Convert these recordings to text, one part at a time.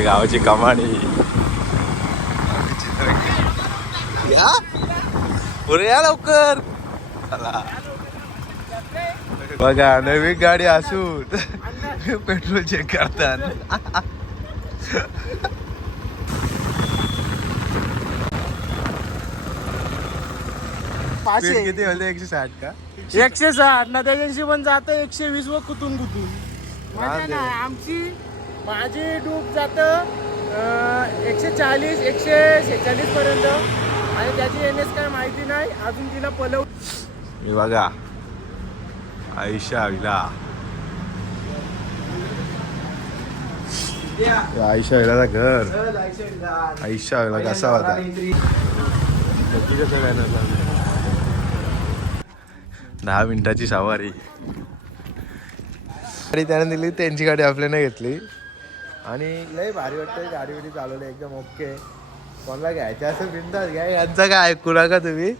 आपल्या गावाची कमानी या पुढे या लवकर. चला बघा नवीन गाडी असून पेट्रोल चेक करतात. किती होते 160 का 160 ना त्याच्याशी पण जात 120 व कुतून आमची माझी डूब जात 140 146 पर्यंत आणि त्याची एनएस काय माहिती नाही अजून तिला पलव. मी बघा आयशा विला आयशा विलाचा घर आयशा विला कसा होता 10 मिनिटाची सवारी गाडी त्याने दिली त्यांची गाडी आपल्याने घेतली आणि लय भारी वाटतं. गाडी बिडी चालवली एकदम ओके. कोणाला घ्यायचं असं बिंदास घ्या. यांचं काय ऐकू नका तुम्ही.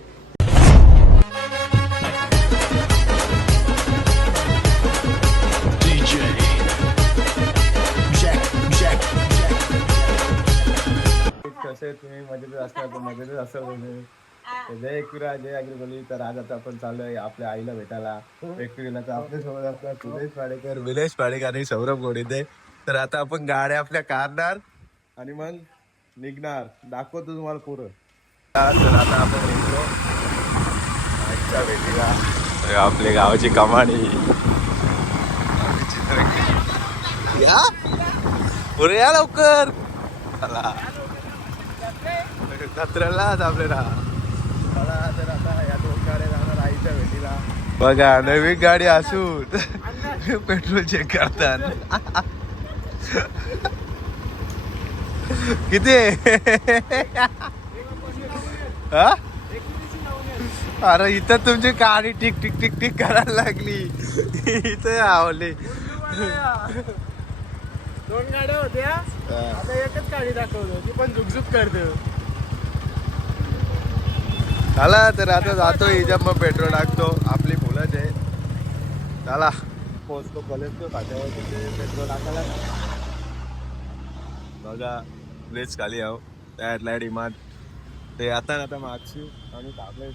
कसे तुम्ही मजेतच असता मजेतच असं जय एकविरा जय अग्रगोली. तर आज आता आपण चाललोय आपल्या आईला भेटायला एकविरीला. तर आपल्या सोबत असतात सुरेश पाडेकर विलेश पाडेकर आणि सौरभ गोडीदे. तर आता आपण गाड्या आपल्या काढणार आणि मग निघणार. दाखवतो तुम्हाला पुरं. तर आता आपण निघतो आईच्या भेटीला. आपल्या गावाची कमानी या पुढे या लवकर. चला सत्रालाच आपल्याला. तर आता या 2 गाड्या जाणार आईच्या भेटीला. बघा नवीन गाडी असून पेट्रोल चेक करतात. किती हा अरे इथं तुमची गाडी टिक टिक टिक टिक करायला लागली. इथं आवडली 2 गाड्या होत्या आता एकच गाडी दाखवतो ती पण झुकझुक करतो. चला तर आता जातो हिच्या मग पेट्रोल टाकतो. आपली मुलंच आहे. चला पोचतो कॉलेज फाट्यावर पेट्रोल टाकायला. बघा प्लेस खाली आहो त्यातला डिमांड ते आता ना आता मागशी आणि आपल्या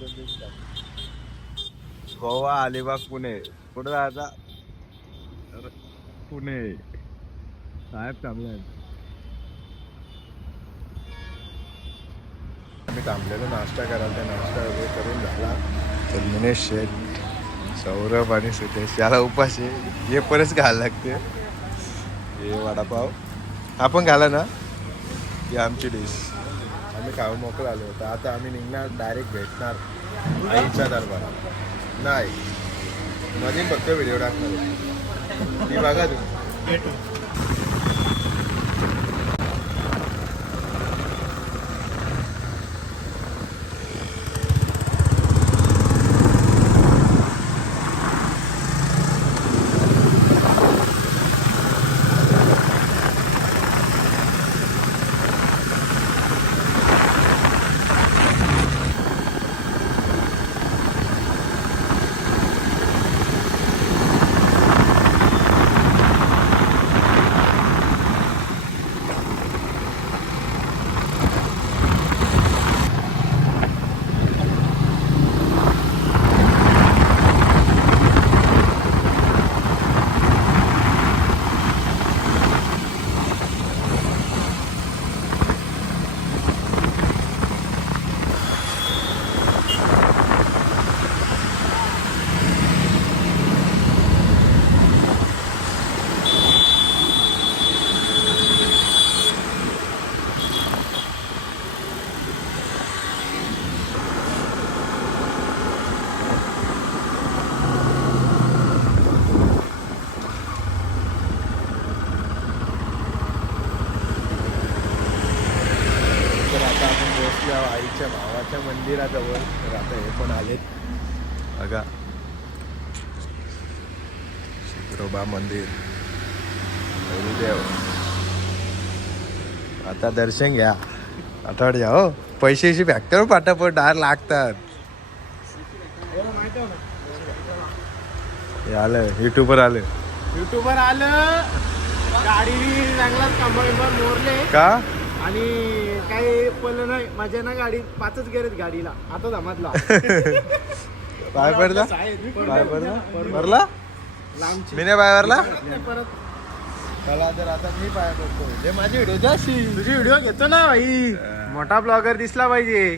गोवा अलिबाग पुणे कुठं जायचा पुणे साहेब थांबले. आम्ही थांबलेलो नाश्ता करायला. नाश्ता वगैरे करून झाला. तर मिनेश शेठ सौरभ आणि सुतेश याला उपास आहे. हे परत घालायला लागते. हे वडापाव आपण घाला ना ही आमची डिश. आम्ही खाऊ मोकळं आलो होतो. आता आम्ही निघणार डायरेक्ट भेटणार आईच्या दरबारात. नाही मध्ये फक्त व्हिडिओ टाकणार ती बघा तुम्ही. आईच्या भावाच्या मंदिराजवळ. तर आता हे पण आलेत बघा शिखरोबा मंदिर गुरुदेव. आता दर्शन घ्या. आठवड घ्या हो. पैशाची फॅक्टर पाठापट डार लागतात. हे आलं युट्यूबर आलं. युट्यूबर आलं गाडी चांगलाच कंबर मोरले का आणि काही पडलं नाही माझ्या ना गाडी 5च गेलेत गाडीला आता जमातला पाय पडला पाय पडला भरला लांबची मी नाही पाय भरला परत चला तर आता मी पाय पडतो हे माझी व्हिडिओ जाशी तुझी व्हिडिओ घेतो ना भाई मोठा ब्लॉगर दिसला पाहिजे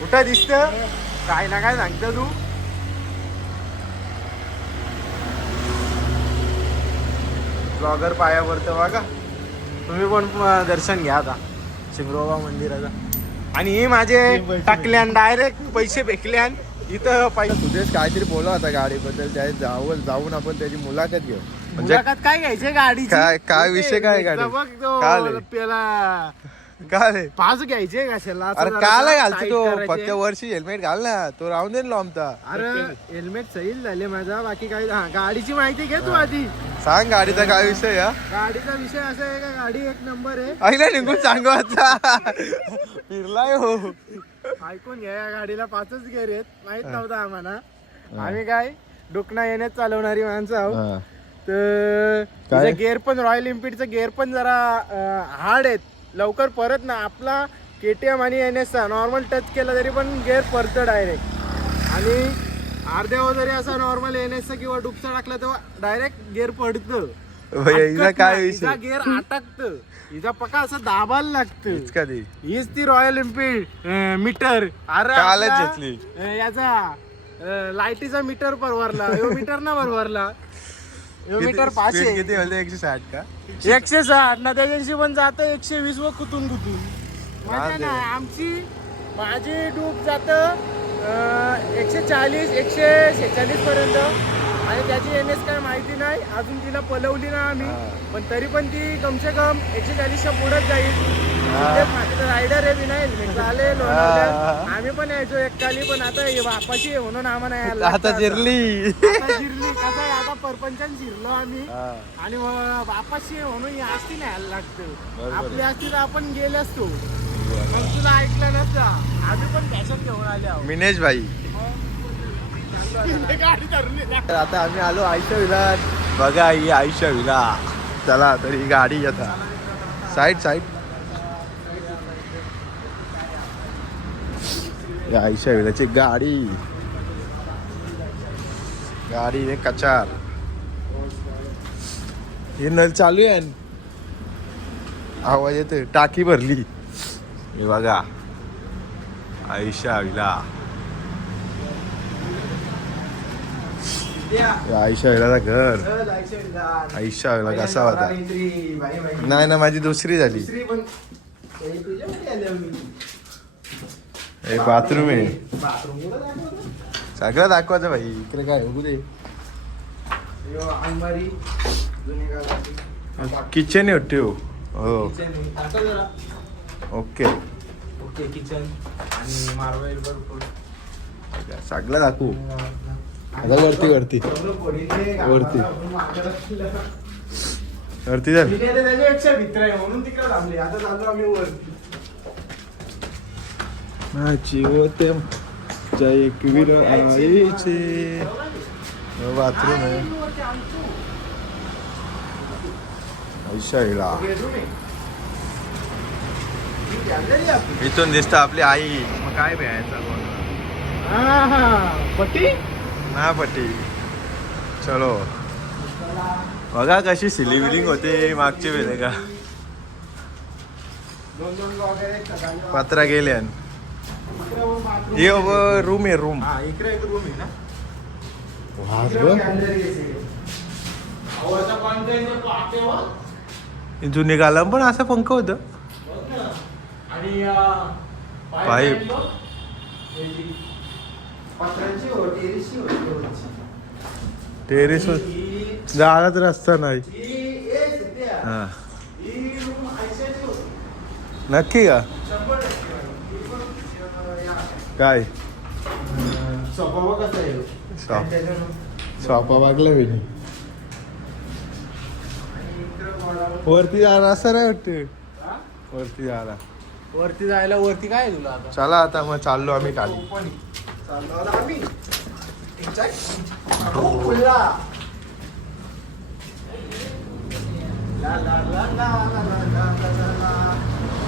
कुठं दिसत काय ना काय सांगतो तू ब्लॉगर पाया पडतो बघा तुम्ही पण दर्शन घ्या आता शिंगरोबा मंदिराचा आणि हे माझे टाकल्यान डायरेक्ट पैसे फेकल्यान इथं पाहिजे तुझेच काहीतरी बोला आता गाडीबद्दल त्या जाऊन आपण त्याची मुलाखत घेऊ म्हणजे मुलाखत काय घ्यायचे गाडी काय विषय काय गाडी बघ काय तो पेला काय रे पाच घ्यायचे कशाला अरे काला घालतो तो फक्त वर्षी हेल्मेट घाल ना तो राहून दे ना आमचा अरे हेल्मेट सैल झाले माझा बाकी काही हा गाडीची माहिती घे तू आधी सांग गाडीचा काय विषय या गाडीचा विषय असा आहे का गाडी एक नंबर आहे ऐकला निघून सांगू आता फिरलाय हो ऐकून घ्या या गाडीला 5च गेअर आहेत माहित नव्हतं आम्हाला आम्ही काय डुकणा येण्यात चालवणारी माणसं आहोत तर गेअर पण रॉयल एनफिल्डचं गेअर पण जरा हार्ड आहेत लवकर परत ना आपला KTM आणि NS नॉर्मल टच केला तरी पण गेअर परतं डायरेक्ट आणि अर्ध्यावर जरी असा नॉर्मल NS किंवा डुबचा टाकला तेव्हा डायरेक्ट गेअर पडतं काय विषय गेअर अटकतं हिचा पक्का असं दाबायला लागतं कधी हीच ती रॉयल एनफिल्ड मीटर अरे कालच आपला, घेतली याचा लाईटीचा मीटर परवरला यो मीटर ना परवरला यो मीटर 500 किती होते 160 का 160 ना त्याच्याशी पण जात 120 व कुतून म्हणजे ना आमची माझी डूब जात 140 146 पर्यंत आणि त्याची NS काय माहिती नाही अजून तिला पलवली ना आम्ही पण तरी पण ती कमसे कम 140च्या पुढेच जाईल रायडर आहे विना हेल्मेट झाले आम्ही पण यायचो एककाली पण आता बापाची आहे म्हणून आम्हाला यायला आता जिरली कसं आहे आता परपंचान शिरलो आम्ही आणि बापाची आहे म्हणून असती नाही यायला लागतं आपली असती तर आपण गेले असतो मग तुला ऐकलं नसतं आम्ही पण फॅशन घेऊन आले आहोत मिनेश भाई आता आम्ही आलो आयशा विला बघा ही आयशा विला चला तर ही गाडी आता साईड आयशा विलाची गाडी हे कचार हे नल चालू आहे आवाज येतोय टाकी भरली हे बघा आयशा विला आयशा विलाचा घर आयशा विला कसा होता नाही ना माझी दुसरी झाली हे बाथरूम आहे सगळं दाखवायचं भाई इकडे काय बघू दे किचन आहे वाटते हो ओके किचन आणि मार्बल सगळं दाखवू आता वरती त्याच्यापेक्षा मित्र आहे म्हणून तिकडे थांबले आता चाललो आम्ही वरती बाथरूम आहे इथून दिसत आपली आई मग काय भ्यायचं पट्टी ना पट्टी चलो बघा कशी सिलिविलिंग होते मागची वेळे का पत्रा गेले ये रूम आहे रूम इकडे एक रूम आहे ना जुने कालम पण असं पंख होत आणि पाईप टेरेस जायलाच रस्ता नाही हा नक्की का काय सोपा वागला मी वरती जाणार असं नाही वाटते वरती जायला वरती काय आहे तुला आता चला आता मग चाललो आम्ही खाली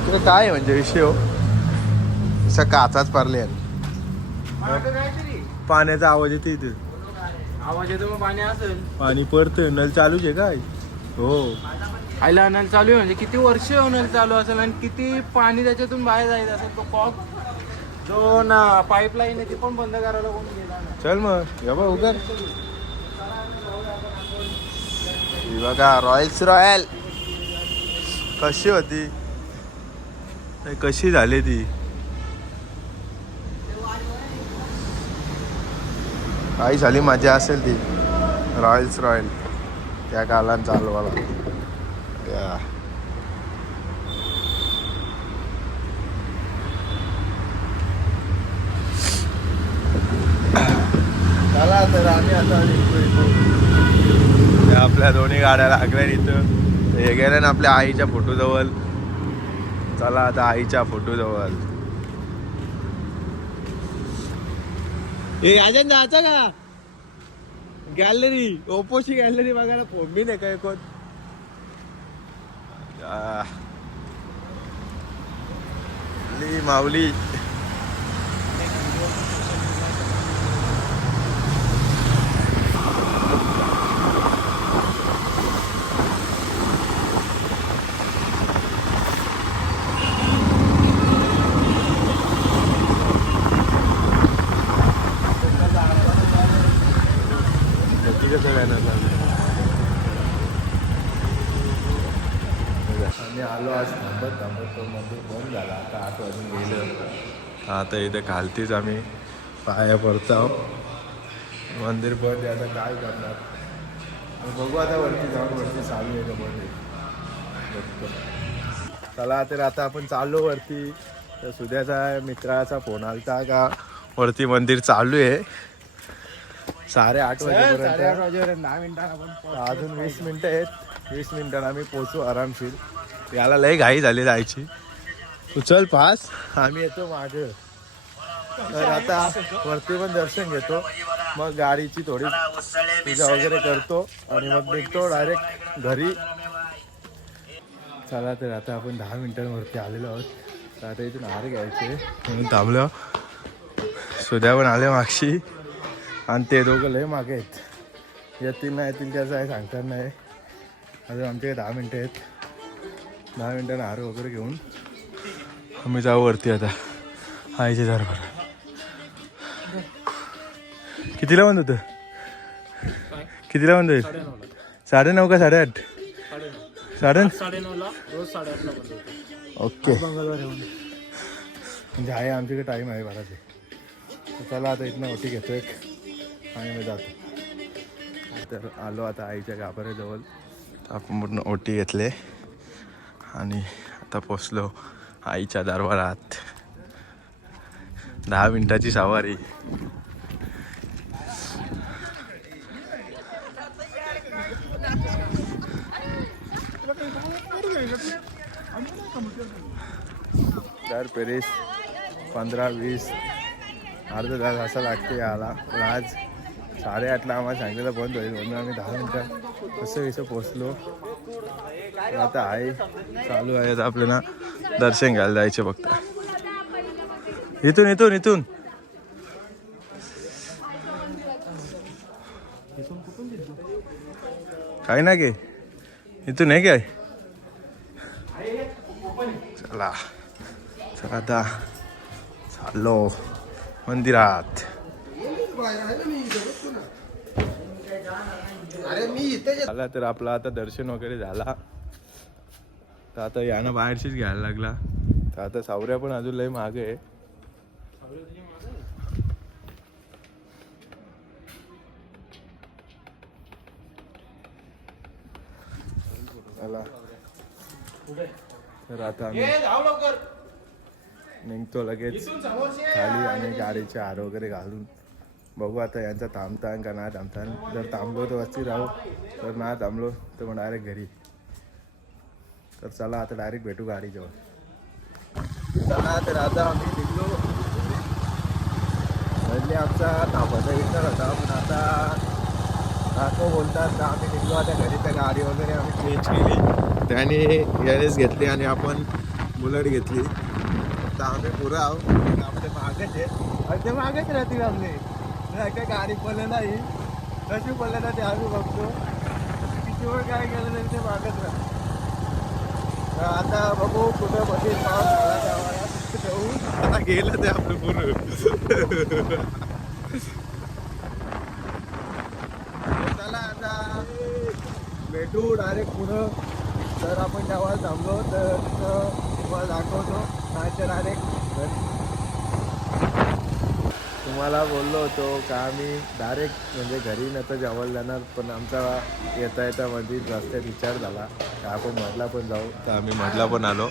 तुला काय आहे म्हणजे विषय हो असा काचाच पारले मागं काहीतरी पाण्याचा आवाज येते इथे आवाज येतो मग पाणी असेल. पाणी पडतं नल चालूच आहे काय हो आयला नल चालू आहे म्हणजे किती वर्ष नल चालू असेल आणि किती पाणी त्याच्यातून बाहेर जायचं असेल. तो कॉक जो ना पाईपलाईन आहे ती पण बंद करायला कोण गेला ना. चल मग या बघ उगर ही बघा रॉयल्स रॉयल कशी होती नाही, कशी झाली ती काही झाली मजा असेल ती रॉयल्स रॉयल त्या कालान चालवाला या चला तर आम्ही आता निघतो इथून. त्या आपल्या दोन्ही गाड्या लागल्या इथं हे गेल्या ना आपल्या आईच्या फोटोजवळ. चला आता आईच्या फोटोजवळ. हे राजन जायचं का गॅलरी ओप्पोची गॅलरी बघायला फोन नाही काय कोण माऊली आम्ही आलो आज थांबत तो मंदिर बंद झाला. आता 8 वाजून गेलं. आता इथे खालतीच आम्ही पाया पडतो. मंदिर बंद आहे आता काय करणार बघू. आता वरती जाऊन वरती चालू आहे का बंद बघतो. चला तर आता आपण चाललो वरती. तर सुद्याचा मित्राचा फोन आलता का वरती मंदिर चालू आहे 8:30 वाजेपर्यंत. 10 मिनिटांना अजून 20 मिनिटं आहेत. 20 मिनिटांना आम्ही पोचू आरामशीर. याला लय घाई झाली जायची. तू चल पास आम्ही येतो मागे. तर आता वरती पण दर्शन घेतो मग गाडीची थोडी पूजा वगैरे करतो आणि मग निघतो डायरेक्ट घरी. चला तर आता आपण 10 मिनिटांवरती आलेलो आहोत. तर आता इथून हार घ्यायचे म्हणून थांबलो. सुद्या पण आले मागशी आणि ते दोघं लय मागे आहेत. येतील नाही येतील त्याचं आहे सांगता नाही. अजून आमच्याकडे 10 मिनटं आहेत. 10 मिनटांना हार वगैरे घेऊन आम्ही जाऊ वरती आता आईचे दरबार. कितीला बंद होतं कितीला बंद होईल 9:30 का 8:30 9:30ला रोज 8:30ला बंद होतो. ओके मंगळवार म्हणजे आहे आमच्याकडे टाईम आहे भराचे. तर चला आता इथनं ओटी घेतो एक आणि मी जातो. तर आलो आता आईच्या गाभाऱ्याजवळ. आपण पूर्ण ओटी घेतले आणि आता पोचलो आईच्या दरबारात. 10 मिनिटाची सवारी. दर पेरेस 15-20 अर्धा तास असा लागते याला. पण आज 8:30ला आम्हाला सांगितलं बंद होईल म्हणून आम्ही 10 मिनिटं कसं पोचलो. आता आहे चालू आहे आता आपल्याला दर्शन घ्यायला जायचे फक्त. इथून इथून इथून काही ना गे इथून आहे काय. चला चला आता चाललो मंदिरात. झाला तर आपला आता दर्शन वगैरे झाला. तर आता यानं बाहेरशीच घ्यायला लागला. तर आता सावऱ्या पण अजून लय मागे आहे. तर आता आम्ही निघतो लगेच खाली आणि गाडीचे हार वगैरे घालून. बघू आता यांचा थांबतान का नाही थांबतान. जर थांबलो तर वस्ती राहू तर नाही थांबलो तर मग डायरेक्ट घरी. तर चला आता डायरेक्ट भेटू गाडीजवळ. चला तर आता आम्ही निघलो. पहिले आमचा थांबायचा विचार होता पण आता काको बोलतात का आम्ही निघलो आता घरी. तर गाडी वगैरे आम्ही चेंज केली त्याने यानेच घेतली आणि आपण बुलेट घेतली. तर आम्ही पुरं आहोत आपल्या मागेच आहे आणि ते मागेच राहतील आपले काय गाडी पडले नाही कशी पडले ना ते आम्ही बघतो किती वेळ काय केलं तरी ते मागत राहते. तर आता बघू कुठं मध्ये पाऊस झाला त्यावेळेला जाऊ. आता गेलं ते आपलं पुरं. चला आता भेटू डायरेक्ट पुढं. तर आपण जेव्हा थांबलो तर तिथं तुम्हाला दाखवतो नाही तर डायरेक्ट घरी. तुम्हाला बोललो होतो का आम्ही डायरेक्ट म्हणजे घरी न तर जेवायला जाणार पण आमचा येता येता मध्ये रस्त्यात विचार झाला का आपण मधला पण जाऊ. तर आम्ही मधला पण आलो.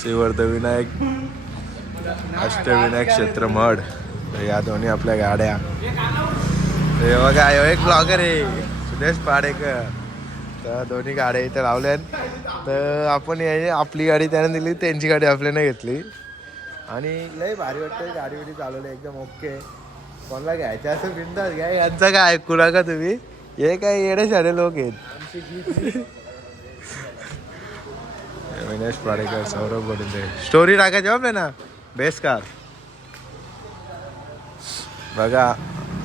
श्रीवर्धविनायक अष्टविनायक क्षेत्र मड. तर या दोन्ही आपल्या गाड्या. तर बघा एक ब्लॉगर आहे सुदेश पाडेकर. तर दोन्ही गाड्या इथे लावल्या. तर आपण आपली गाडी त्याने दिली त्यांची गाडी आपल्याने घेतली आणि लय भारी वाटतं. गाडी बिडी चालवली एकदम ओके. कोणाला घ्यायचं असं बिंदास घ्या. यांचं काय ऐकू नका तुम्ही. हे काय येडे साडे लोक आहेत. विनेश पाडेकर सौरभ गोडे स्टोरी टाकायची आपल्या ना बेस्ट कार. बघा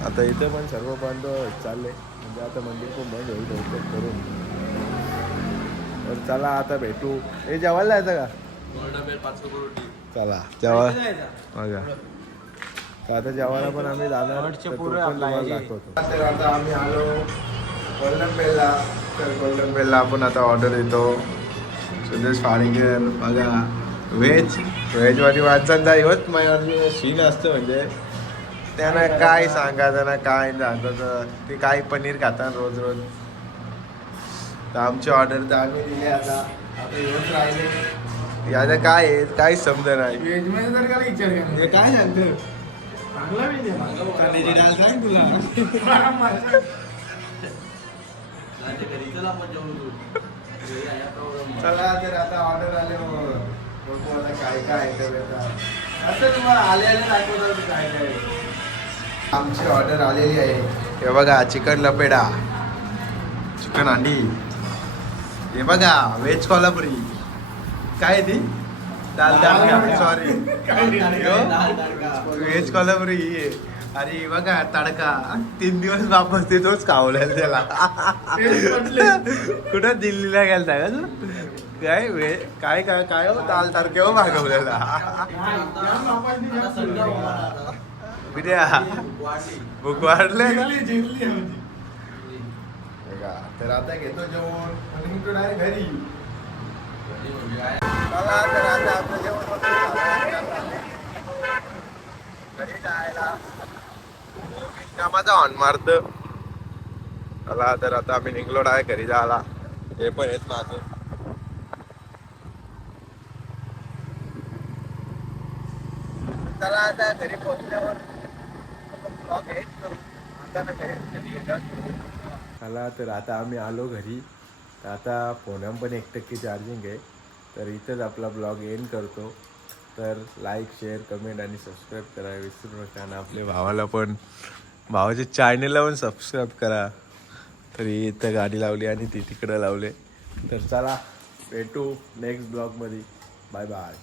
आता इथे पण सर्व बंद चालले म्हणजे आता मंदिर पण बंद होईल बहुतेक करून. तर चला आता भेटू. हे जेवायला जायचं का चला जेव्हा बघा. तर आता जेवायला पण आम्ही जाणार दाखवतो. तर आता आम्ही आलो गोल्डन बेलला. तर गोल्डन बेलला आपण आता ऑर्डर देतो. सुदेश पाडेकर बघा व्हेजवाली माणसांचा होत माझ्यावर सीन असतं म्हणजे त्यांना काय सांगा त्यांना काय सांगत ते काय पनीर खातात रोज रोज. तर आमची ऑर्डर तर आम्ही दिली. आता येऊन राहिले याचा काय आहे काहीच समजा नाही. व्हेज मध्ये तर काय विचार करा काय सांगतो चण्याची डाळ सांग तुला. चला तर आता ऑर्डर आले बघू आता काय काय आयटम येतात असं तुम्हाला आले दाखवतात काय काय. आमची ऑर्डर आलेली आहे. हे बघा चिकन लपेडा चिकन अंडी. हे बघा व्हेज कोल्हापुरी काय ती दाल तडका सॉरी व्हेज कोल्हापुरी. अरे बघा तडका 3 दिवस वापस तिथोच खावलेला त्याला. कुठं दिल्लीला गेलता का तू काय काय काय काय हो दाल तडक्यावर मागवलेला. बिर्या भूक वाढले. तर आता घेतो जेवण घरी. चला तर आता आपलं जेवण घरी जायला कामाचा हॉर्न मारत. चला तर आता आम्ही निघलो आहे घरी जायला. हे पण येत माझं. चला आता घरी पोहोचल्यावर चला तर आता आम्ही आलो घरी. तर आता फोन पण 1% चार्जिंग आहे. तर इथंच आपला ब्लॉग एंड करतो. तर लाईक शेअर कमेंट आणि सबस्क्राईब करा विसरू नका. आणि आपल्या भावाला पण भावाच्या चॅनलला पण सबस्क्राईब करा. तरी इथं गाडी लावली आणि ती तिकडं लावले. तर चला भेटू नेक्स्ट ब्लॉगमध्ये. Bye bye.